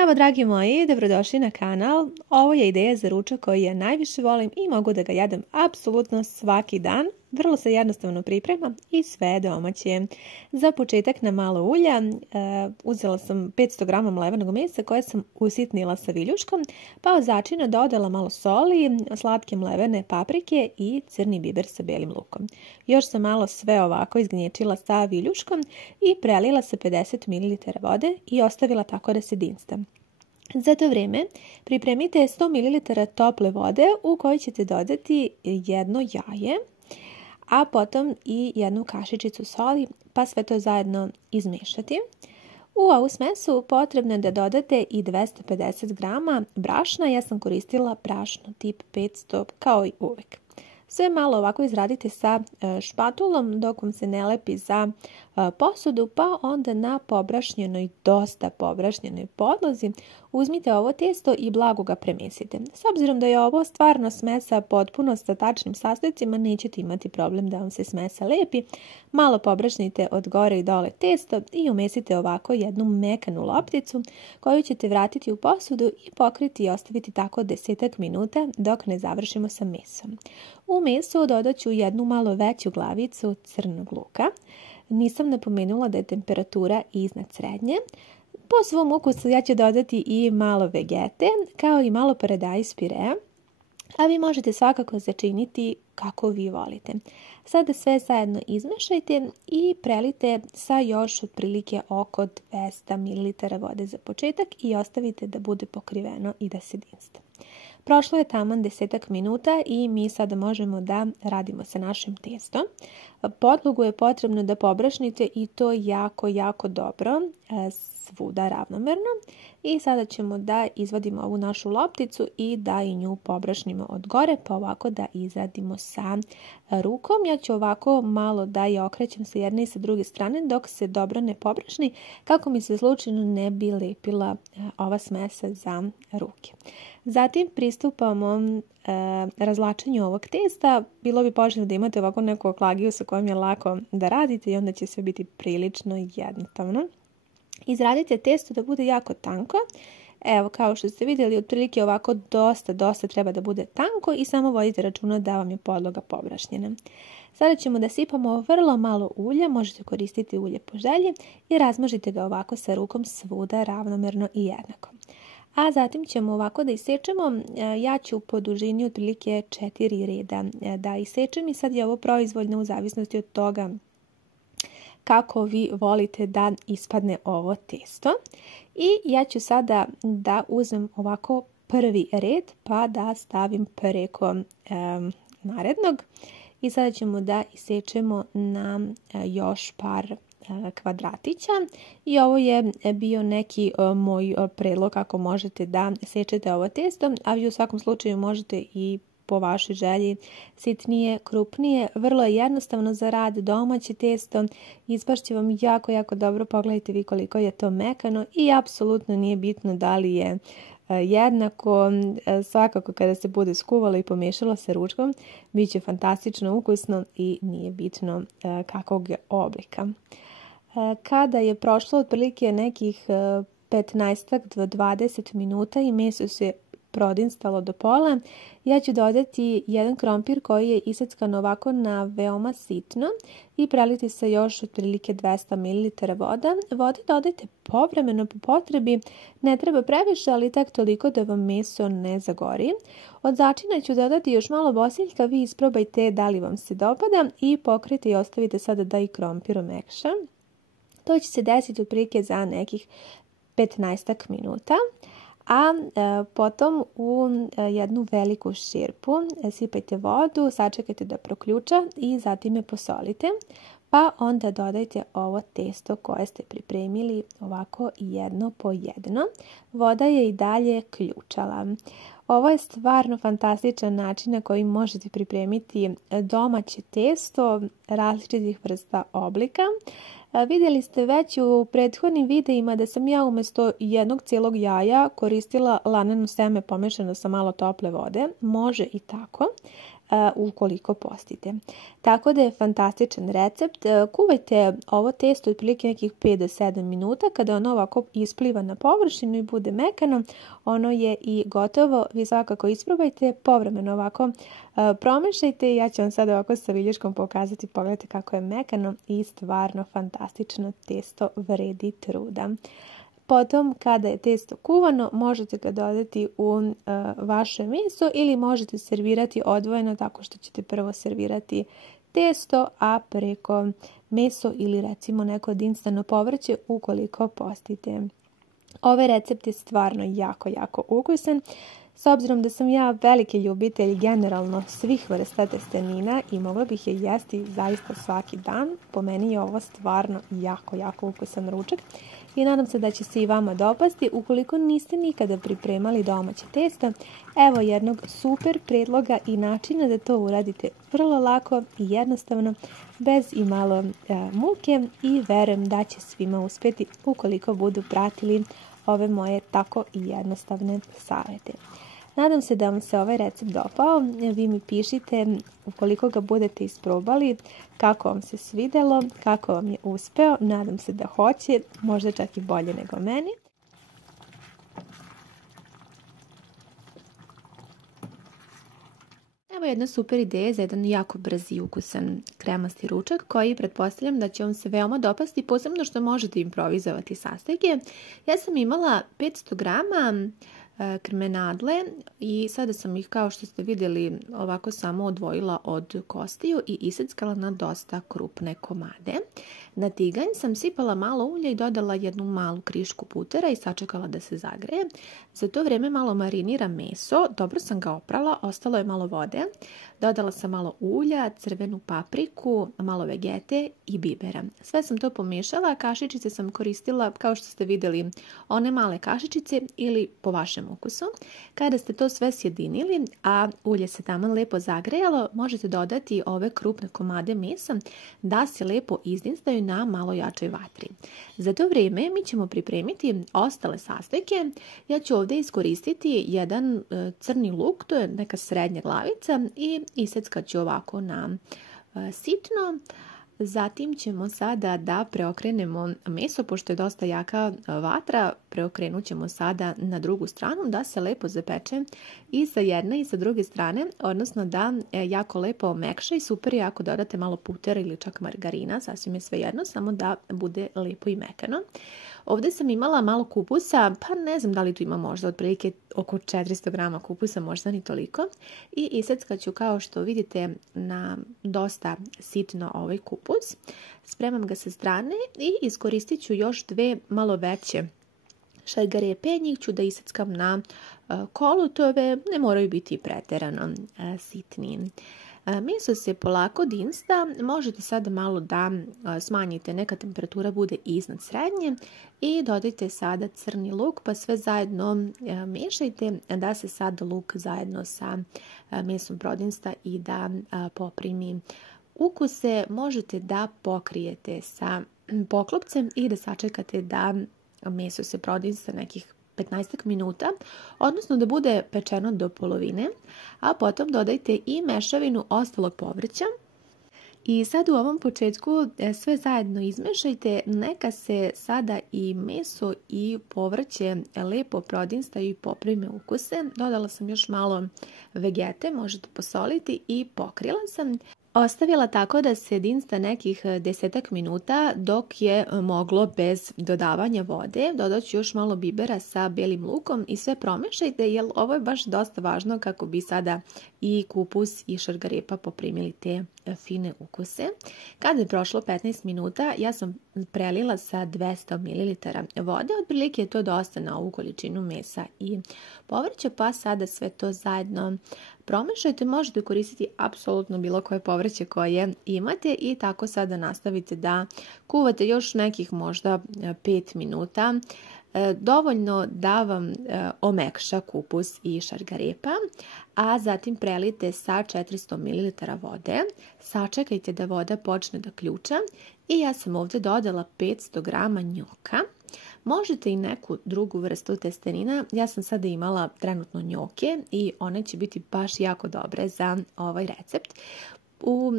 Zdravo dragi moji, dobrodošli na kanal. Ovo je ideja za ručak koji ja najviše volim i mogu da ga jedem apsolutno svaki dan. Vrlo se jednostavno priprema i sve je domaće. Za početak na malo ulja uzela sam 500 g mlevenog mesa koje sam usitnila sa viljuškom, pa od začina dodala malo soli, slatke mlevene paprike i crni biber sa belim lukom. Još sam malo sve ovako izgnječila sa viljuškom i prelila sa 50 ml vode i ostavila tako da se dinsta. Za to vrijeme pripremite 100 ml tople vode u kojoj ćete dodati jedno jaje, a potom i jednu kašičicu soli, pa sve to zajedno izmešati. U ovu smesu potrebno je da dodate i 250 g brašna. Ja sam koristila brašno tip 500 kao i uvijek. Sve malo ovako izradite sa špatulom dok vam se ne lepi za posudu, pa onda na dosta pobrašnjenoj podlozi uzmite ovo testo i blago ga premesite. S obzirom da je ovo stvarno smesa potpuno sa tačnim sastojcima, nećete imati problem da vam se smesa lepi. Malo pobrašnjite od gore i dole testo i umesite ovako jednu mekanu lopticu koju ćete vratiti u posudu i pokriti i ostaviti tako 10 minuta dok ne završimo sa mesom. U meso dodat ću jednu malo veću glavicu crnog luka. Nisam napomenula da je temperatura iznad srednje. Po svom ukusu ja ću dodati i malo vegete, kao i malo paradajz pirea, a vi možete svakako začiniti kako vi volite. Sada sve zajedno izmešajte i prelite sa još otprilike oko 200 ml vode za početak i ostavite da bude pokriveno i da se dinsta. Prošlo je taman 10 minuta i mi sada možemo da radimo sa našim testom. Podlogu je potrebno da pobrašnite i to jako dobro, svuda ravnomerno. I sada ćemo da izvadimo ovu našu lopticu i da i nju pobrašnimo od gore, pa ovako da izradimo sa rukom. Ja ću ovako malo da je okrećem sa jedne i sa druge strane dok se dobro ne pobrašni, kako mi se slučajno ne bi lepila ova smesa za ruke. Zatim pristupamo razlačenju ovog testa. Bilo bi poželjno da imate ovako neku oklagiju sa kojom je lako da radite i onda će sve biti prilično jednostavno. Izradite testo da bude jako tanko. Evo, kao što ste vidjeli, otprilike ovako dosta treba da bude tanko i samo vodite računa da vam je podloga pobrašnjena. Sada ćemo da sipamo vrlo malo ulja, možete koristiti ulje po želji i razmažite ga ovako sa rukom svuda ravnomerno i jednako. A zatim ćemo ovako da isečemo. Ja ću po dužini otprilike 4 reda da isečem i sad je ovo proizvoljno u zavisnosti od toga kako vi volite da ispadne ovo testo. I ja ću sada da uzmem ovako prvi red pa da stavim preko narednog. I sada ćemo da isečemo na još par kvadratića. I ovo je bio neki moj predlog kako možete da sečete ovo testo, a vi u svakom slučaju možete i po vašoj želji sitnije, krupnije. Vrlo je jednostavno za rad, domaće testo, ispašće vam jako dobro. Pogledajte vi koliko je to mekano i apsolutno nije bitno da li je jednako. Svakako kada se bude skuvalo i pomiješalo sa ručkom, bit će fantastično ukusno i nije bitno kakvog je oblika. Kada je prošlo otprilike nekih 15 do 20 minuta i meso se prodinstalo do pola, ja ću dodati jedan krompir koji je iseckan ovako na veoma sitno i preliti sa još otprilike 200 ml voda. Vode dodajte povremeno po potrebi, ne treba previše, ali tek toliko da vam meso ne zagori. Od začina ću dodati još malo bosiljka, vi isprobajte da li vam se dopada i pokrite i ostavite sada da i krompir omekša. To će se desiti otprilike za nekih 15 minuta. A potom u jednu veliku širpu sipajte vodu, sačekajte da proključa i zatim je posolite. Pa onda dodajte ovo testo koje ste pripremili ovako jedno po jedno. Voda je i dalje ključala. Ovo je stvarno fantastičan način na koji možete pripremiti domaće testo različitih vrsta oblika. Vidjeli ste već u prethodnim videima da sam ja umjesto jednog cijelog jaja koristila laneno seme pomešano sa malo tople vode. Može i tako. ukoliko postite. Tako da je fantastičan recept. Kuvajte ovo testo otprilike nekih 5 do 7 minuta. Kada ono ovako ispliva na površinu i bude mekano, ono je i gotovo. Vi svakako isprobajte, povremeno ovako promešajte. Ja ću vam sad ovako sa vilješkom pokazati, pogledajte kako je mekano i stvarno fantastično testo, vredi truda. Potom, kada je testo kuvano, možete ga dodati u vaše meso ili možete servirati odvojeno tako što ćete prvo servirati testo, a preko meso ili recimo neko instant povrće ukoliko postite. Ovaj recept je stvarno jako ukusan. S obzirom da sam ja veliki ljubitelj generalno svih vrsta testenina i mogla bih je jesti zaista svaki dan, po meni je ovo stvarno jako ukusan ručak i nadam se da će se i vama dopasti. Ukoliko niste nikada pripremali domaće testo, evo jednog super predloga i načina da to uradite vrlo lako i jednostavno, bez i malo muke, i verujem da će svima uspjeti ukoliko budu pratili ove moje tako i jednostavne savjete. Nadam se da vam se ovaj recept dopao. Vi mi pišite ukoliko ga budete isprobali kako vam se svidelo, kako vam je uspeo. Nadam se da hoće, možda čak i bolje nego meni. Evo jedna super ideja za jedan jako brz i ukusan kremasti ručak koji pretpostavljam da će vam se veoma dopasti, posebno što možete improvizovati sastojke. Ja sam imala 500 grama krmenadle i sada sam ih, kao što ste vidjeli, ovako samo odvojila od kostiju i iseckala na dosta krupne komade. Na tiganj sam sipala malo ulja i dodala jednu malu krišku putera i sačekala da se zagreje. Za to vrijeme malo mariniram meso, dobro sam ga oprala, ostalo je malo vode. Dodala sam malo ulja, crvenu papriku, malo vegete i bibera. Sve sam to pomiješala, kašičice sam koristila, kao što ste vidjeli, one male kašičice ili po vašem ukusu. Kada ste to sve sjedinili, a ulje se taman lepo zagrejalo, možete dodati ove krupne komade mesa da se lepo izdinstaju na malo jačoj vatri. Za to vrijeme mi ćemo pripremiti ostale sastojke. Ja ću ovdje iskoristiti jedan crni luk, to je neka srednja glavica, i iseckat ću ovako na sitno. Zatim ćemo sada da preokrenemo meso, pošto je dosta jaka vatra, preokrenut ćemo sada na drugu stranu da se lepo zapeče i sa jedne i sa druge strane, odnosno da jako lepo omekša i super je ako dodate malo putera ili čak margarina, sasvim je svejedno, samo da bude lepo i mekano. Ovdje sam imala malo kupusa, pa ne znam da li tu ima možda otprilike oko 400 grama kupusa, možda ni toliko. I iseckat ću, kao što vidite, na dosta sitno ovaj kupus. Spremam ga sa strane i iskoristit ću još dve malo veće šargarepe. Njih ću da iseckam na kolutove, ne moraju biti pretjerano sitni. Meso se polako dinsta, možete sada malo da smanjite, neka temperatura bude iznad srednje i dodajte sada crni luk, pa sve zajedno miješajte da se sad luk zajedno sa mesom prodinsta i da poprimi ukuse. Možete da pokrijete sa poklopcem i da sačekate da meso se prodinsta nekih 15 minuta, odnosno da bude pečeno do polovine, a potom dodajte i mešavinu ostalog povrća. I sad u ovom početku sve zajedno izmešajte, neka se sada i meso i povrće lepo prodinstaju i poprime ukuse. Dodala sam još malo vegete, možete posoliti i pokrila sam. Ostavila tako da se dinsta nekih 10 minuta dok je moglo bez dodavanja vode. Dodat ću još malo bibera sa belim lukom i sve promešajte, jer ovo je baš dosta važno kako bi sada i kupus i šargarepa poprimili te fine ukuse. Kada je prošlo 15 minuta, ja sam prelila sa 200 ml vode. Otprilike je to dosta na ovu količinu mesa i povrća, pa sada sve to zajedno promešajte. Možete koristiti apsolutno bilo koje povrće koje imate i tako sada nastavite da kuvate još nekih možda 5 minuta. Dovoljno da vam omekša kupus i šargarepa, a zatim prelijte sa 400 ml vode. Sačekajte da voda počne da ključa i ja sam ovdje dodala 500 grama njoka. Možete i neku drugu vrstu testenina. Ja sam sada imala trenutno njoke i one će biti baš jako dobre za ovaj recept. U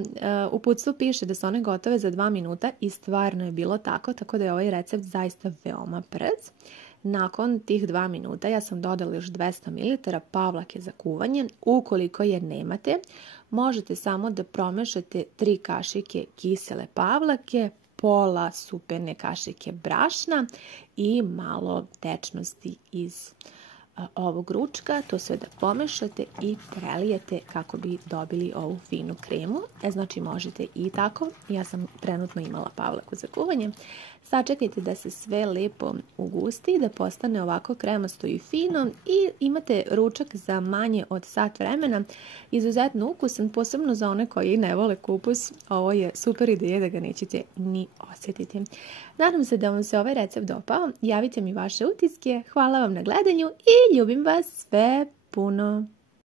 uputstvu piše da su one gotove za 2 minuta i stvarno je bilo tako da je ovaj recept zaista veoma brz. Nakon tih 2 minuta ja sam dodala još 200 ml pavlake za kuvanje. Ukoliko je nemate, možete samo da promešate 3 kašike kisele pavlake, pola superne kašike brašna i malo tečnosti iz ovog ručka. To sve da pomešate i prelijete kako bi dobili ovu finu kremu. Znači možete i tako. Ja sam trenutno imala pavlaku za kuvanje. Sačekajte da se sve lepo ugusti, da postane ovako kremasto i fino i imate ručak za manje od sat vremena. Izuzetno ukusan, posebno za one koji ne vole kupus. Ovo je super ideja da ga nećete ni osjetiti. Nadam se da vam se ovaj recept dopao. Javite mi vaše utiske. Hvala vam na gledanju i ljubim vas sve puno.